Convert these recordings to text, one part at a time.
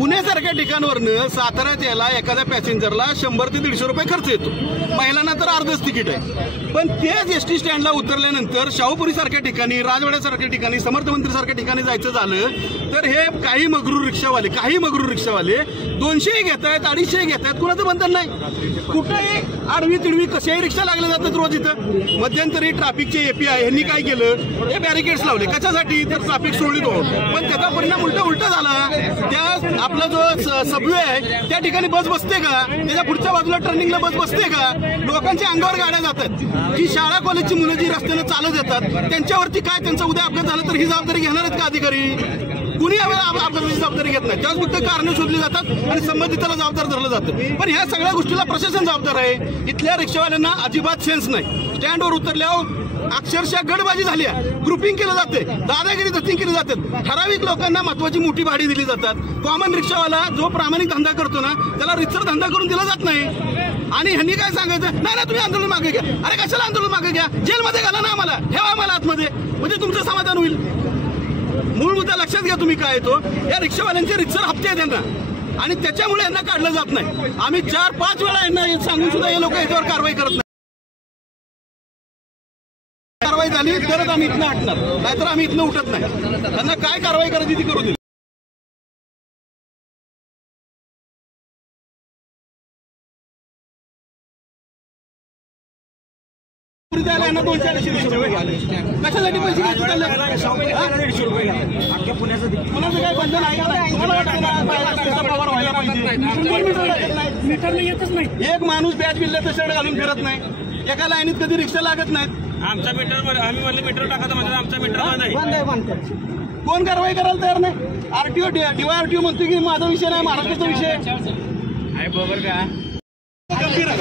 पुण्यासारख्या ठिकाणावरनं साताऱ्यात यायला एखाद्या पॅसेंजरला 100 ते 150 रुपये खर्च येतो. महिलांना तर अर्धच तिकीट आहे. पण तेच एसटी स्टँडला उतरल्यानंतर शाहूपुरी सारख्या ठिकाणी, राजवाड्यासारख्या ठिकाणी, समर्थ मंदिर सारख्या ठिकाणी जायचं झालं तर हे काही मगरूर रिक्षावाले 200 घेत आहेत, 250 घेत आहेत, कुणाचं बंधन नाही. कुठेही आडवी तिडवी कशाही रिक्षा लागल्या जातात रोज इथं. मध्यंतरी ट्रॅफिकचे एपीआय यांनी काय केलं, हे बॅरिकेड्स लावले. कशासाठी? तर ट्रॅफिक सुरळीत हो. पण त्याचा परिणाम उलटा झाला. त्या आपला जो सबवे आहे त्या ठिकाणी बस बसते का? त्याच्या पुढच्या बाजूला टर्निंगला बस बसते का? लोकांच्या अंगावर गाड्या जातात. जी शाळा कॉलेजची मुलं जी रस्त्यानं चालत येतात त्यांच्यावरती काय, त्यांचा उद्या अपघात झाला तर ही जबाबदारी घेणार आहेत का अधिकारी? कुणी अपघाताची जबाबदारी घेत नाही. त्याच फक्त कारणं शोधली जातात आणि संबंधिताला जबाबदार धरलं जातं. पण ह्या सगळ्या गोष्टीला प्रशासन जबाबदार आहे. इथल्या रिक्षावाल्यांना अजिबात सेन्स नाही. स्टँडवर उतरल्यावर अक्षरशः गडबाजी झाली आहे. ग्रुपिंग केलं जाते, दादागिरी दत्तिंग केली जाते. ठराविक लोकांना महत्वाची मोठी भाडी दिली जातात. कॉमन रिक्षावाला जो प्रामाणिक धंदा करतो ना त्याला रितसर धंदा करून दिला जात नाही. आणि ह्यांनी काय सांगायचं, नाही तुम्ही आंदोलन मागे घ्या. अरे कशाला आंदोलन मागे घ्या? जेलमध्ये घाला ना आम्हाला, ठेवा आम्हाला आतमध्ये, म्हणजे तुमचं समाधान होईल. मूळ मुद्दा लक्षात घ्या तुम्ही काय येतो. या रिक्षावाल्यांचे रितसर हप्ते आहेत त्यांना आणि त्याच्यामुळे यांना काढलं जात नाही. आम्ही 4-5 वेळा यांना सांगून सुद्धा हे लोक याच्यावर कारवाई करत नाही. कारवाई झाली तरच आम्ही इथनं हटणार, नाहीतर आम्ही इथनं उठत नाही. त्यांना काय कारवाई करायची ती करू दिली. यांना 200-250 रुपये कशासाठी पैसे पुण्याचं काय बंधन आहे? एक माणूस बॅच बिल्ल्याचं शर्ट घालून फिरत नाही. एका लाईनीत कधी रिक्षा लागत नाहीत. आमचा मीटर आम्ही म्हणलं मीटर टाकायचं म्हणजे आमचा मीटर नाही. कोण कारवाई करायला तयार नाही. आरटीओ DYRTO म्हणतो की माझा विषय नाही, महाराष्ट्राचा विषय आहे. बरोबर का? गंभीर आहे.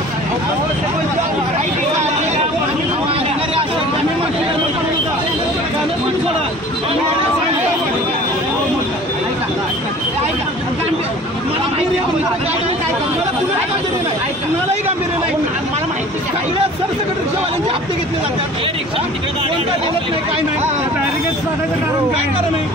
कुणालाही गांभीर्य नाही. मला माहिती सगळ्यात सरसकट रिक्षावाल्यांचे हप्ते घेतले जातात. काय नाही काय कारण आहे.